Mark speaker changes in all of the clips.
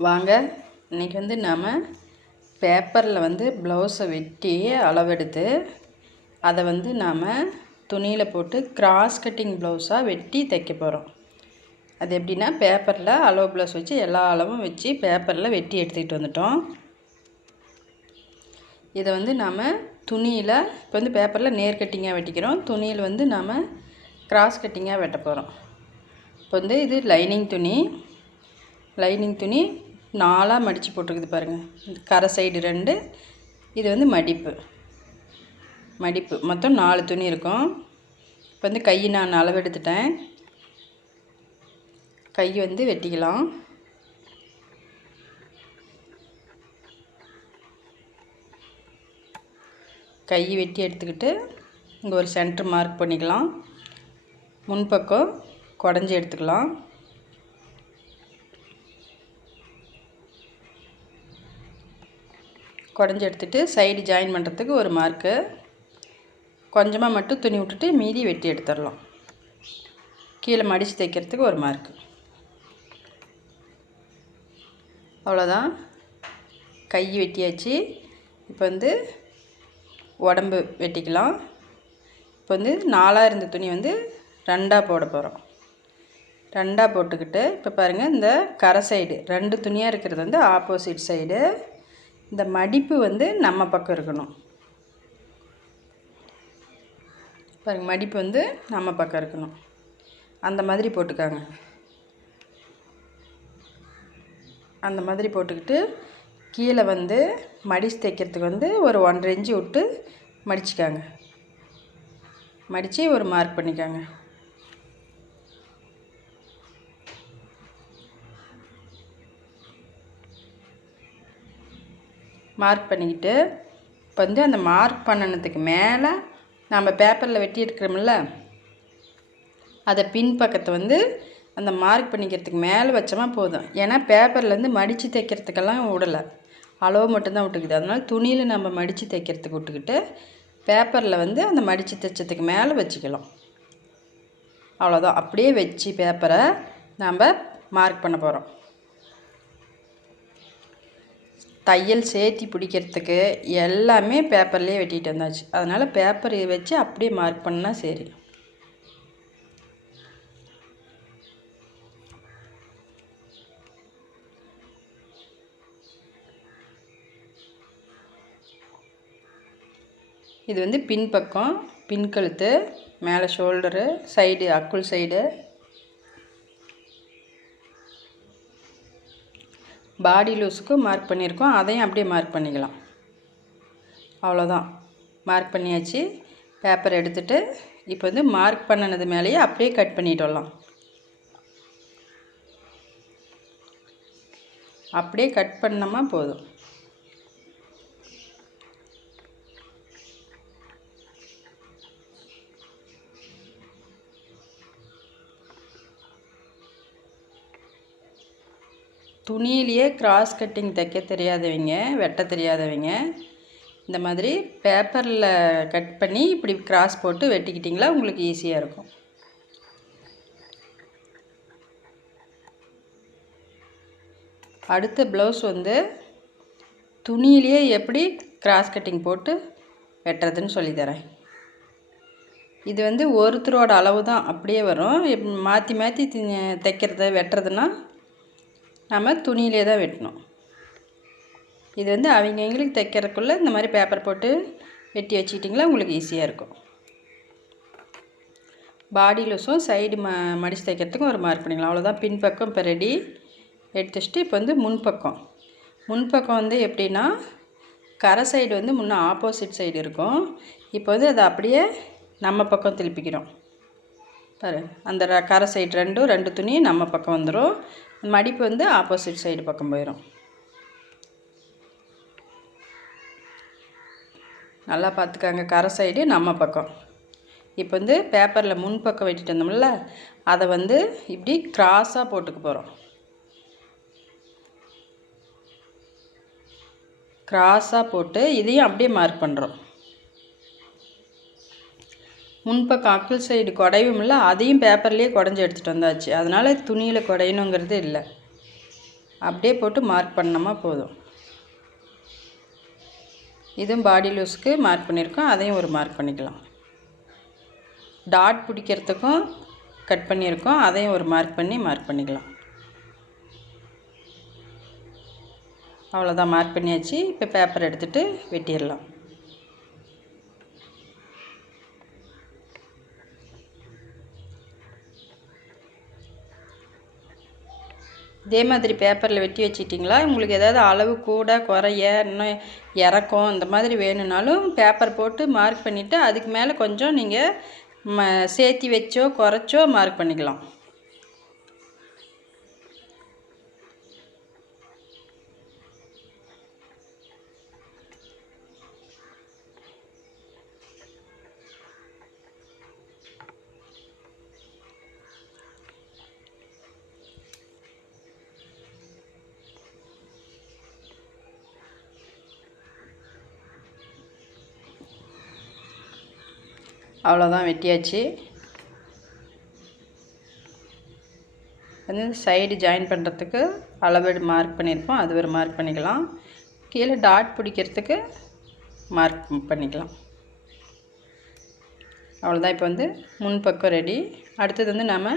Speaker 1: வாங்க. இன்றைக்கி வந்து நாம் பேப்பரில் வந்து ப்ளவுஸை வெட்டி அளவெடுத்து அதை வந்து நாம் துணியில் போட்டு கிராஸ் கட்டிங் ப்ளவுஸாக வெட்டி தைக்க போகிறோம் அது எப்படின்னா பேப்பரில் அளவு ப்ளவுஸ் வச்சு எல்லா அளவும் வச்சு பேப்பரில் வெட்டி எடுத்துக்கிட்டு வந்துட்டோம். இதை வந்து நாம் துணியில் இப்போ வந்து பேப்பரில் நேர் கட்டிங்காக வெட்டிக்கிறோம். துணியில் வந்து நாம் கிராஸ் கட்டிங்காக வெட்ட போகிறோம் இப்போ வந்து இது லைனிங் துணி. லைனிங் துணி நாலாக மடித்து போட்டிருக்குது பாருங்கள் கரை சைடு ரெண்டு இது வந்து மடிப்பு. மடிப்பு. மொத்தம் நாலு துணி இருக்கும். இப்போ வந்து கை நான் அளவு எடுத்துட்டேன் கை வந்து வெட்டிக்கலாம். கை வெட்டி எடுத்துக்கிட்டு இங்கே ஒரு சென்டர் மார்க் பண்ணிக்கலாம். முன்பக்கம் குடஞ்சி எடுத்துக்கலாம். குடஞ்சி எடுத்துகிட்டு சைடு ஜாயின் பண்ணுறதுக்கு ஒரு மார்க்கு கொஞ்சமாக மட்டும் துணி விட்டுட்டு மீதி வெட்டி எடுத்துடலாம். கீழே மடித்து தைக்கிறதுக்கு ஒரு மார்க்கு அவ்வளோதான் கை வெட்டியாச்சு. இப்போ வந்து உடம்பு வெட்டிக்கலாம். இப்போ வந்து நாலாக இருந்த துணி வந்து ரெண்டாக போட போகிறோம் ரெண்டாக போட்டுக்கிட்டு இப்போ பாருங்கள் இந்த கரை சைடு ரெண்டு துணியாக இருக்கிறது வந்து ஆப்போசிட் சைடு இந்த மடிப்பு வந்து நம்ம பக்கம் இருக்கணும். பாருங்கள் மடிப்பு வந்து நம்ம பக்கம் இருக்கணும். அந்த மாதிரி போட்டுக்காங்க. அந்த மாதிரி போட்டுக்கிட்டு கீழே வந்து மடிச்சு தைக்கிறதுக்கு வந்து ஒரு ஒன்றரை இன்ச்சு விட்டு மடிச்சுக்காங்க. மடித்து ஒரு மார்க் பண்ணிக்காங்க. மார்க் பண்ணிக்கிட்டு இப்போ வந்து அந்த மார்க் பண்ணினதுக்கு மேலே நம்ம பேப்பரில் வெட்டி எடுக்கிறோம்ல அதை பின் பக்கத்தை வந்து அந்த மார்க் பண்ணிக்கிறதுக்கு மேலே வச்சோமா போதும். ஏன்னா பேப்பர்லேருந்து மடித்து தைக்கிறதுக்கெல்லாம் விடலை. அளவு மட்டும்தான் விட்டுக்குது. அதனால் துணியில் நம்ம மடித்து தைக்கிறதுக்கு விட்டுக்கிட்டு பேப்பரில் வந்து அந்த மடித்து தைச்சதுக்கு மேலே வச்சுக்கலாம். அவ்வளோதான் அப்படியே வச்சு பேப்பரை நம்ம மார்க் பண்ண போகிறோம் தையல் சேர்த்தி பிடிக்கிறதுக்கு எல்லாமே பேப்பர்லேயே வெட்டிட்டு வந்தாச்சு. அதனால் பேப்பர் வச்சு அப்படியே மார்க் பண்ணால் சரி. இது வந்து பின்பக்கம் பின் கழுத்து மேலே ஷோல்டரு சைடு அக்குள் சைடு பாடி லூஸுக்கு மார்க் பண்ணியிருக்கோம். அதையும் அப்படியே மார்க் பண்ணிக்கலாம். அவ்வளோதான் மார்க் பண்ணியாச்சு. பேப்பர் எடுத்துகிட்டு இப்போ வந்து மார்க் பண்ணினது மேலேயே அப்படியே கட் பண்ணிட்டு வரலாம். அப்படியே கட் பண்ணோமா போதும். துணியிலேயே கிராஸ் கட்டிங் தைக்க தெரியாதவங்க வெட்ட தெரியாதவங்க இந்த மாதிரி பேப்பரில் கட் பண்ணி இப்படி கிராஸ் போட்டு வெட்டிக்கிட்டிங்களா உங்களுக்கு ஈஸியாக இருக்கும். அடுத்த ப்ளவுஸ் வந்து துணியிலேயே எப்படி கிராஸ் கட்டிங் போட்டு வெட்டுறதுன்னு சொல்லித்தரேன். இது வந்து ஒருத்தரோட அளவு தான் அப்படியே வரும். மாற்றி மாற்றி தைக்கிறத வெட்டுறதுன்னா நம்ம துணியிலே தான் வெட்டணும். இது வந்து அவங்க எங்களுக்கு தைக்கிறதுக்குள்ளே இந்த மாதிரி பேப்பர் போட்டு வெட்டி வச்சுக்கிட்டிங்களா உங்களுக்கு ஈஸியாக இருக்கும். பாடி லூஸும் சைடு ம மடித்து தைக்கிறதுக்கும் ஒரு மார்க் பண்ணிக்கலாம். அவ்வளோதான் பின்பக்கம் இப்போ ரெடி எடுத்து வச்சுட்டு இப்போ வந்து முன்பக்கம். முன்பக்கம் வந்து எப்படின்னா கரை சைடு வந்து முன்னே ஆப்போசிட் சைடு இருக்கும். இப்போ வந்து அதை அப்படியே நம்ம பக்கம் திருப்பிக்கிறோம். பாரு அந்த கரை சைடு ரெண்டும் ரெண்டு துணி நம்ம பக்கம் வந்துடும் மடிப்பு வந்து ஆப்போசிட் சைடு பக்கம் போயிடும் நல்லா பார்த்துக்காங்க கரை சைடு நம்ம பக்கம். இப்போ வந்து பேப்பரில் முன் பக்கம் வெட்டிட்டு வந்தோம்ல அதை வந்து இப்படி க்ராஸாக போட்டுக்க போகிறோம் க்ராஸாக போட்டு இதையும் அப்படியே மார்க் பண்ணுறோம் முன்பக்கம் அக்கிள் சைடு குடையும் இல்லை அதையும் பேப்பர்லேயே குடஞ்சி எடுத்துகிட்டு வந்தாச்சு. அதனால் துணியில் குடையணுங்கிறது இல்லை. அப்படியே போட்டு மார்க் பண்ணோமா போதும். இதுவும் பாடி லூஸ்க்கு மார்க் பண்ணியிருக்கோம் அதையும் ஒரு மார்க் பண்ணிக்கலாம். டாட் பிடிக்கிறதுக்கும் கட் பண்ணியிருக்கோம் அதையும் ஒரு மார்க் பண்ணி மார்க் பண்ணிக்கலாம். அவ்வளோதான் மார்க் பண்ணியாச்சு. இப்போ பேப்பர் எடுத்துகிட்டு வெட்டிடலாம். இதே மாதிரி பேப்பரில் வெட்டி வச்சிட்டிங்களா? உங்களுக்கு ஏதாவது அளவு கூட குறைய இன்னும் இறக்கம் இந்த மாதிரி வேணும்னாலும் பேப்பர் போட்டு மார்க் பண்ணிவிட்டு அதுக்கு மேலே கொஞ்சம் நீங்கள் ம சேர்த்தி வச்சோ குறைச்சோ மார்க் பண்ணிக்கலாம். அவ்வளோதான் வெட்டியாச்சு. வந்து சைடு ஜாயின் பண்ணுறதுக்கு அளவு மார்க் பண்ணியிருப்போம். அது ஒரு மார்க் பண்ணிக்கலாம். கீழே டாட் பிடிக்கிறதுக்கு மார்க் பண்ணிக்கலாம். அவ்வளோதான் இப்போ வந்து முன்பக்கம் ரெடி அடுத்தது வந்து நம்ம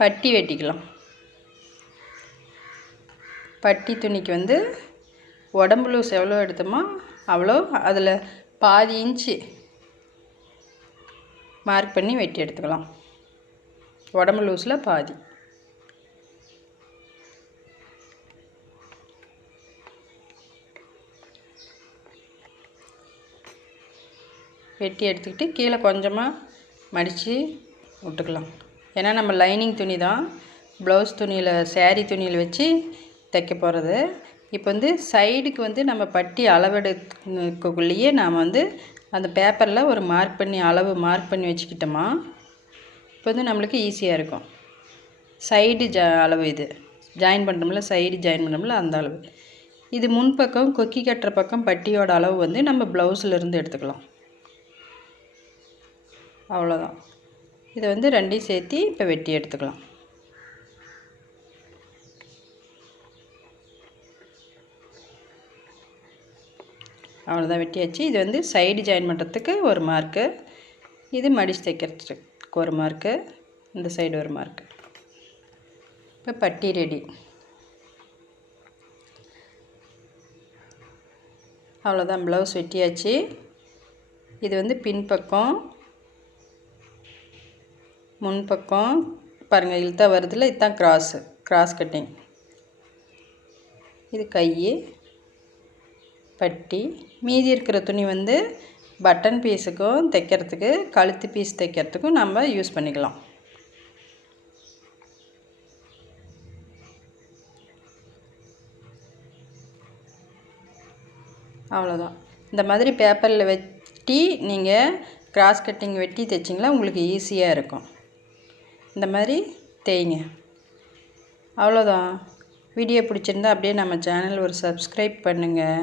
Speaker 1: பட்டி வெட்டிக்கலாம். பட்டி துணிக்கு வந்து உடம்பு லூஸ் எவ்வளோ எடுத்தோமோ அவ்வளோ அதில் பாதி இன்ச்சு மார்க் பண்ணி வெட்டி எடுத்துக்கலாம். உடம்பு லூஸில் பாதி. வெட்டி எடுத்துக்கிட்டு கீழே கொஞ்சமாக மடித்து விட்டுக்கலாம். ஏன்னா நம்ம லைனிங் துணி தான். ப்ளவுஸ் துணியில் சேரீ துணியில் வச்சு தைக்க போகிறது இப்போ வந்து சைடுக்கு வந்து நம்ம பட்டி அளவெடுக்குள்ளேயே நாம் வந்து அந்த பேப்பரில் ஒரு மார்க் பண்ணி அளவு மார்க் பண்ணி வச்சுக்கிட்டோமா இப்போ வந்து நம்மளுக்கு ஈஸியாக இருக்கும். சைடு ஜ அளவு இது. ஜாயின் பண்ணுறோம்ல சைடு ஜாயின் பண்ணுறோம்ல அந்த அளவு. இது முன்பக்கம் கொக்கி கட்டுற பக்கம் பட்டியோட அளவு வந்து நம்ம ப்ளவுஸிலிருந்து எடுத்துக்கலாம். அவ்வளோதான் இதை வந்து ரெண்டையும் சேர்த்து இப்போ வெட்டி எடுத்துக்கலாம். அவ்வளோதான் வெட்டியாச்சு. இது வந்து சைடு ஜாயின் பண்ணுறதுக்கு ஒரு மார்க்கு இது மடிச்சு தைக்கிறதுக்கு ஒரு மார்க்கு இந்த சைடு ஒரு மார்க்கு இப்போ பட்டி ரெடி அவ்வளோதான் ப்ளவுஸ் வெட்டியாச்சு. இது வந்து பின்பக்கம் முன்பக்கம் பாருங்கள் இழுத்தா வருதுல்ல இதுதான் கிராஸு கிராஸ் கட்டிங் இது கை பட்டி மீதி இருக்கிற துணி வந்து பட்டன் பீஸுக்கும் தைக்கிறதுக்கு கழுத்து பீஸ் தைக்கிறதுக்கும் நம்ம யூஸ் பண்ணிக்கலாம். அவ்வளோதான் இந்த மாதிரி பேப்பரில் வெட்டி நீங்கள் கிராஸ் கட்டிங் வெட்டி தைச்சிங்களா உங்களுக்கு ஈஸியாக இருக்கும். இந்த மாதிரி தேய்ங்க. அவ்வளோதான் வீடியோ பிடிச்சிருந்தா அப்படியே நம்ம சேனல் ஒரு சப்ஸ்கிரைப் பண்ணுங்கள்